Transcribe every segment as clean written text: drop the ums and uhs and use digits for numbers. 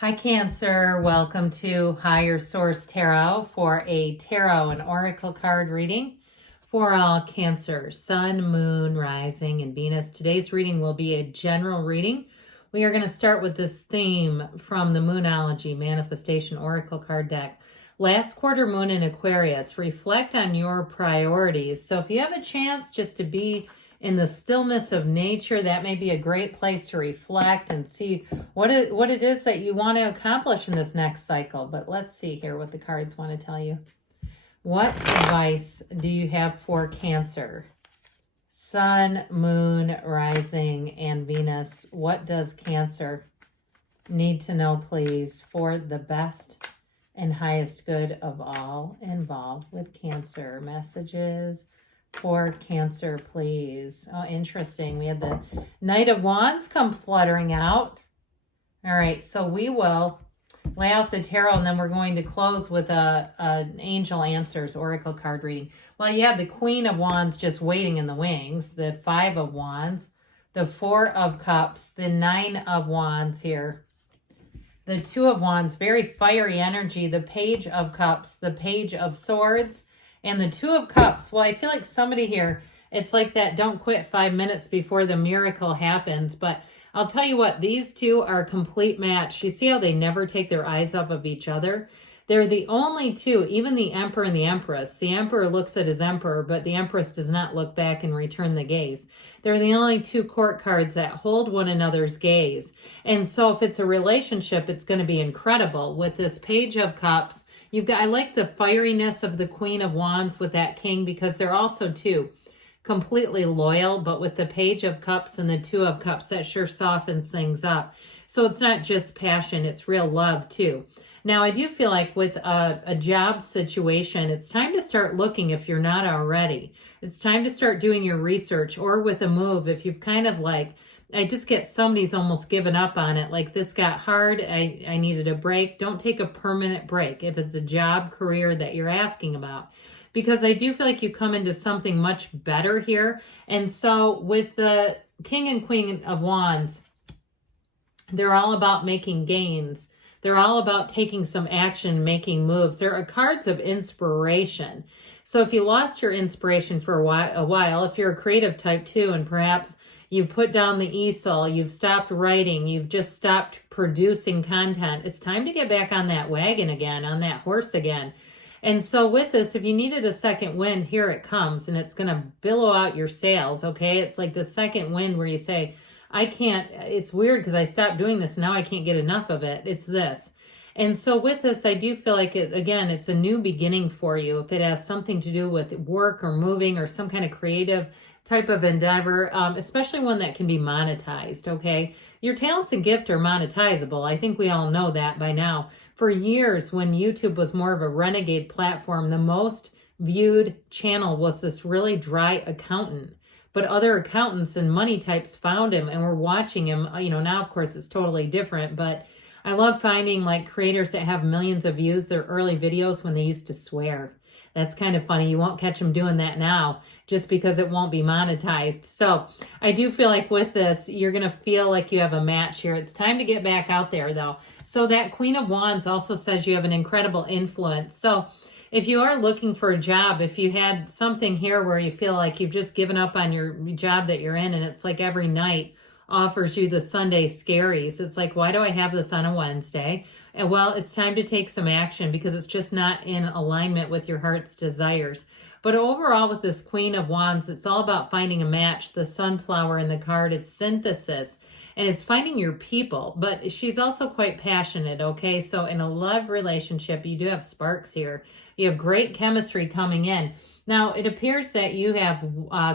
Hi, Cancer. Welcome to Higher Source Tarot for a tarot and oracle card reading for all Cancer, Sun, Moon, Rising, and Venus. Today's reading will be a general reading. We are going to start with this theme from the Moonology Manifestation Oracle card deck. Last quarter moon in Aquarius. Reflect on your priorities. So if you have a chance just to be in the stillness of nature, that may be a great place to reflect and see what it is that you want to accomplish in this next cycle. But let's see here what the cards want to tell you. What advice do you have for Cancer? Sun, Moon, Rising, and Venus. What does Cancer need to know, please, for the best and highest good of all involved with Cancer? Messages for Cancer, please. Oh, interesting. We had the Knight of Wands come fluttering out. All right, so we will lay out the tarot, and then we're going to close with an Angel Answers Oracle card reading. Well, you have the Queen of Wands just waiting in the wings, the Five of Wands, the Four of Cups, the Nine of Wands here, the Two of Wands, very fiery energy, the Page of Cups, the Page of Swords, and the Two of Cups. Well, I feel like somebody here, it's like that don't quit 5 minutes before the miracle happens. But I'll tell you what, these two are a complete match. You see how they never take their eyes off of each other? They're the only two, even the Emperor and the Empress. The Emperor looks at his Emperor, but the Empress does not look back and return the gaze. They're the only two court cards that hold one another's gaze. And so if it's a relationship, it's going to be incredible. With this Page of Cups, I like the fieriness of the Queen of Wands with that King, because they're also too completely loyal, but with the Page of Cups and the Two of Cups, that sure softens things up. So it's not just passion, it's real love too. Now, I do feel like with a job situation, it's time to start looking if you're not already. It's time to start doing your research, or with a move, if you've kind of like, I just get somebody's almost given up on it. Like, this got hard. I needed a break. Don't take a permanent break if it's a job, career that you're asking about, because I do feel like you come into something much better here. And so with the King and Queen of Wands, they're all about making gains. They're all about taking some action, making moves. There are cards of inspiration. So if you lost your inspiration for a while, if you're a creative type too, and perhaps you've put down the easel, you've stopped writing, you've just stopped producing content, it's time to get back on that wagon again, on that horse again. And so with this, if you needed a second wind, here it comes, and it's going to billow out your sails, okay? It's like the second wind where you say, I can't, it's weird because I stopped doing this, now I can't get enough of it. It's this. And so with this, I do feel like, it's a new beginning for you. If it has something to do with work or moving or some kind of creative type of endeavor, especially one that can be monetized, okay? Your talents and gift are monetizable. I think we all know that by now. For years, when YouTube was more of a renegade platform, the most viewed channel was this really dry accountant. But other accountants and money types found him and were watching him. Now, of course, it's totally different. But I love finding like creators that have millions of views, their early videos when they used to swear. That's kind of funny. You won't catch them doing that now just because it won't be monetized. So I do feel like with this, you're going to feel like you have a match here. It's time to get back out there, though. So that Queen of Wands also says you have an incredible influence. So if you are looking for a job, if you had something here where you feel like you've just given up on your job that you're in, and it's like every night offers you the Sunday scaries. It's like, why do I have this on a Wednesday? And well, it's time to take some action because it's just not in alignment with your heart's desires. But overall, with this Queen of Wands, it's all about finding a match. The sunflower in the card is synthesis, and it's finding your people. But she's also quite passionate, okay? So in a love relationship, you do have sparks here. You have great chemistry coming in. Now, it appears that you have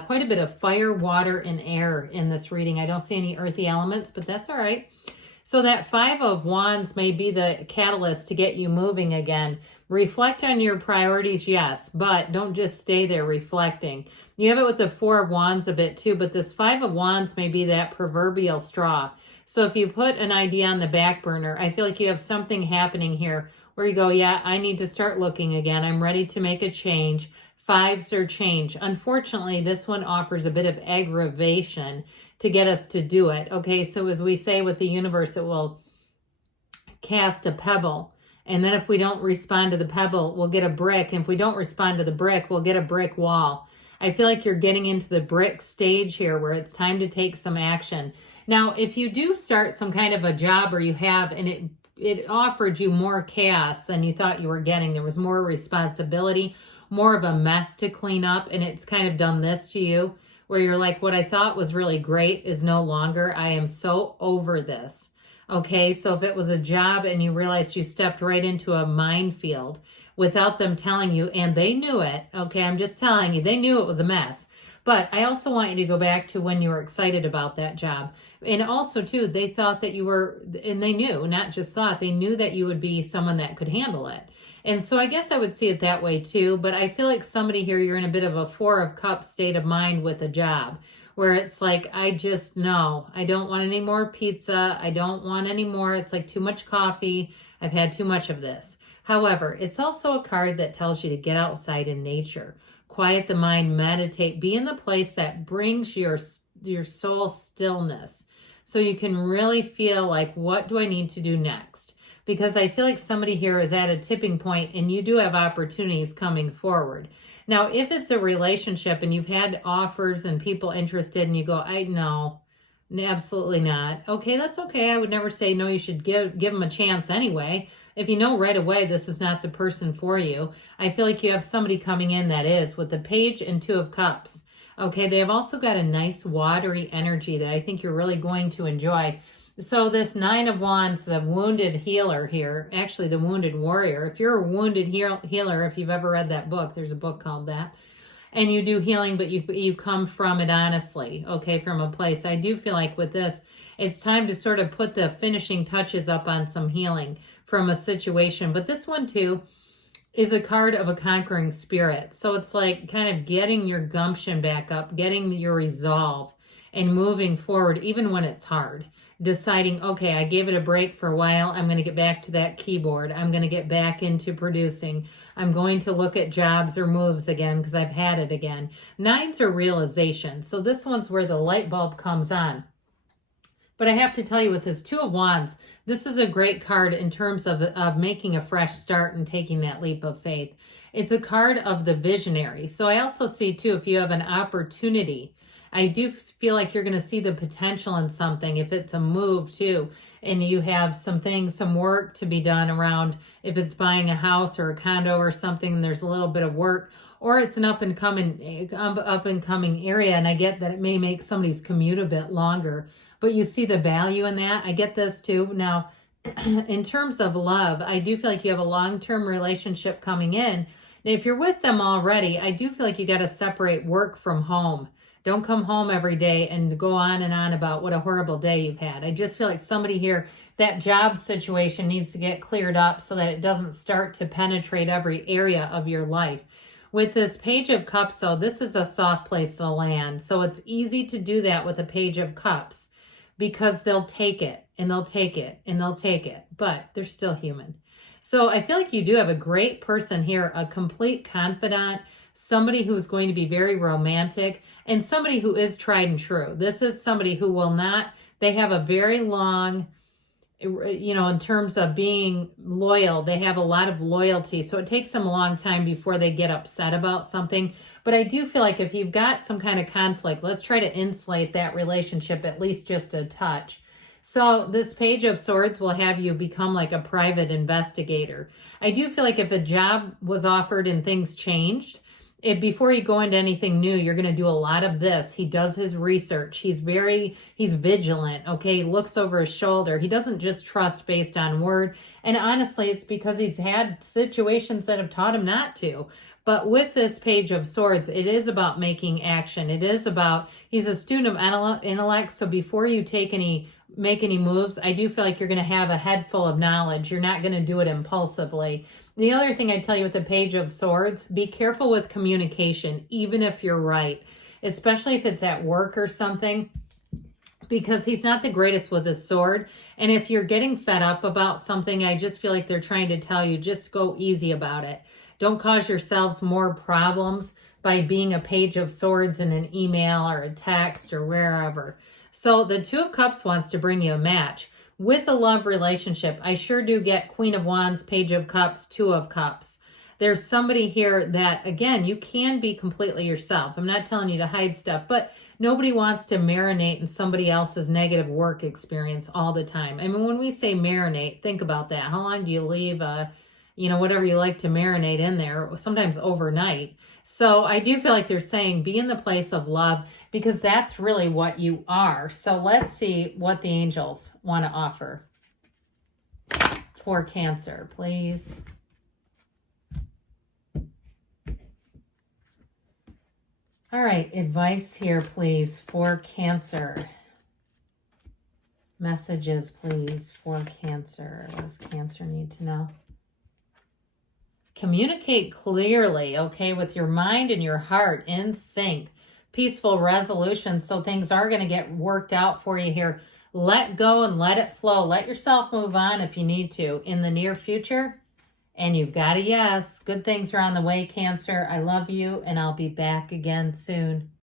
quite a bit of fire, water, and air in this reading. I don't see any earthy elements, but that's all right. So that Five of Wands may be the catalyst to get you moving again. Reflect on your priorities, yes, but don't just stay there reflecting. You have it with the Four of Wands a bit too, but this Five of Wands may be that proverbial straw. So if you put an idea on the back burner, I feel like you have something happening here where you go, yeah, I need to start looking again. I'm ready to make a change. Fives are change. Unfortunately, this one offers a bit of aggravation to get us to do it. Okay, so as we say with the universe, it will cast a pebble. And then if we don't respond to the pebble, we'll get a brick. And if we don't respond to the brick, we'll get a brick wall. I feel like you're getting into the brick stage here where it's time to take some action. Now, if you do start some kind of a job or you have, and it offered you more chaos than you thought you were getting, there was more responsibility, more of a mess to clean up, and it's kind of done this to you where you're like, what I thought was really great is no longer. I am so over this. Okay, so if it was a job and you realized you stepped right into a minefield without them telling you, and they knew it, okay, I'm just telling you, they knew it was a mess. But I also want you to go back to when you were excited about that job. And also, too, they thought that you were, and they knew, not just thought, they knew that you would be someone that could handle it. And so I guess I would see it that way, too. But I feel like somebody here, you're in a bit of a Four of Cups state of mind with a job where it's like, I just know I don't want any more pizza. I don't want any more. It's like too much coffee. I've had too much of this. However, it's also a card that tells you to get outside in nature, quiet the mind, meditate, be in the place that brings your soul stillness so you can really feel like, what do I need to do next? Because I feel like somebody here is at a tipping point and you do have opportunities coming forward. Now, if it's a relationship and you've had offers and people interested and you go, I know, absolutely not. Okay, that's okay. I would never say no, you should give them a chance anyway. If you know right away this is not the person for you, I feel like you have somebody coming in that is, with the Page and Two of Cups. Okay, they have also got a nice watery energy that I think you're really going to enjoy. So this Nine of Wands, the wounded healer here, actually the wounded warrior. If you're a wounded healer, if you've ever read that book, there's a book called that. And you do healing, but you come from it honestly, okay, from a place. I do feel like with this, it's time to sort of put the finishing touches up on some healing from a situation. But this one too is a card of a conquering spirit. So it's like kind of getting your gumption back up, getting your resolve and moving forward, even when it's hard. Deciding, okay, I gave it a break for a while. I'm going to get back to that keyboard. I'm going to get back into producing. I'm going to look at jobs or moves again because I've had it again. Nines are realization. So this one's where the light bulb comes on. But I have to tell you, with this Two of Wands, this is a great card in terms of making a fresh start and taking that leap of faith. It's a card of the visionary. So I also see, too, if you have an opportunity, I do feel like you're going to see the potential in something. If it's a move too, and you have some things, some work to be done around, if it's buying a house or a condo or something, and there's a little bit of work, or it's an up and coming area. And I get that it may make somebody's commute a bit longer, but you see the value in that. I get this too. Now, in terms of love, I do feel like you have a long-term relationship coming in. Now, if you're with them already, I do feel like you got to separate work from home. Don't come home every day and go on and on about what a horrible day you've had. I just feel like somebody here, that job situation needs to get cleared up so that it doesn't start to penetrate every area of your life. With this Page of Cups, though, this is a soft place to land. So it's easy to do that with a Page of Cups because they'll take it and they'll take it and they'll take it, but they're still human. So I feel like you do have a great person here, a complete confidant, somebody who's going to be very romantic, and somebody who is tried and true. This is somebody who will not, they have a very long, in terms of being loyal, they have a lot of loyalty. So it takes them a long time before they get upset about something. But I do feel like if you've got some kind of conflict, let's try to insulate that relationship at least just a touch. So this Page of Swords will have you become like a private investigator. I do feel like if a job was offered and things changed, before you go into anything new, you're going to do a lot of this. He does his research. He's vigilant. Okay. He looks over his shoulder. He doesn't just trust based on word. And honestly, it's because he's had situations that have taught him not to. But with this Page of Swords, it is about making action. It is about, he's a student of intellect. So before you make any moves, I do feel like you're going to have a head full of knowledge. You're not going to do it impulsively. The other thing I tell you with the Page of Swords, be careful with communication, even if you're right, especially if it's at work or something, because he's not the greatest with his sword. And if you're getting fed up about something, I just feel like they're trying to tell you, just go easy about it. Don't cause yourselves more problems by being a Page of Swords in an email or a text or wherever. So the Two of Cups wants to bring you a match. with a love relationship, I sure do get Queen of Wands, Page of Cups, Two of Cups. There's somebody here that, again, you can be completely yourself. I'm not telling you to hide stuff, but nobody wants to marinate in somebody else's negative work experience all the time. I mean, when we say marinate, think about that. How long do you leave whatever you like to marinate in there, sometimes overnight. So I do feel like they're saying be in the place of love, because that's really what you are. So let's see what the angels want to offer for Cancer, please. All right, advice here, please, for Cancer. Messages, please, for Cancer. What does Cancer need to know? Communicate clearly, okay, with your mind and your heart in sync. Peaceful resolution, so things are going to get worked out for you here. Let go and let it flow. Let yourself move on if you need to in the near future. And you've got a yes. Good things are on the way, Cancer. I love you, and I'll be back again soon.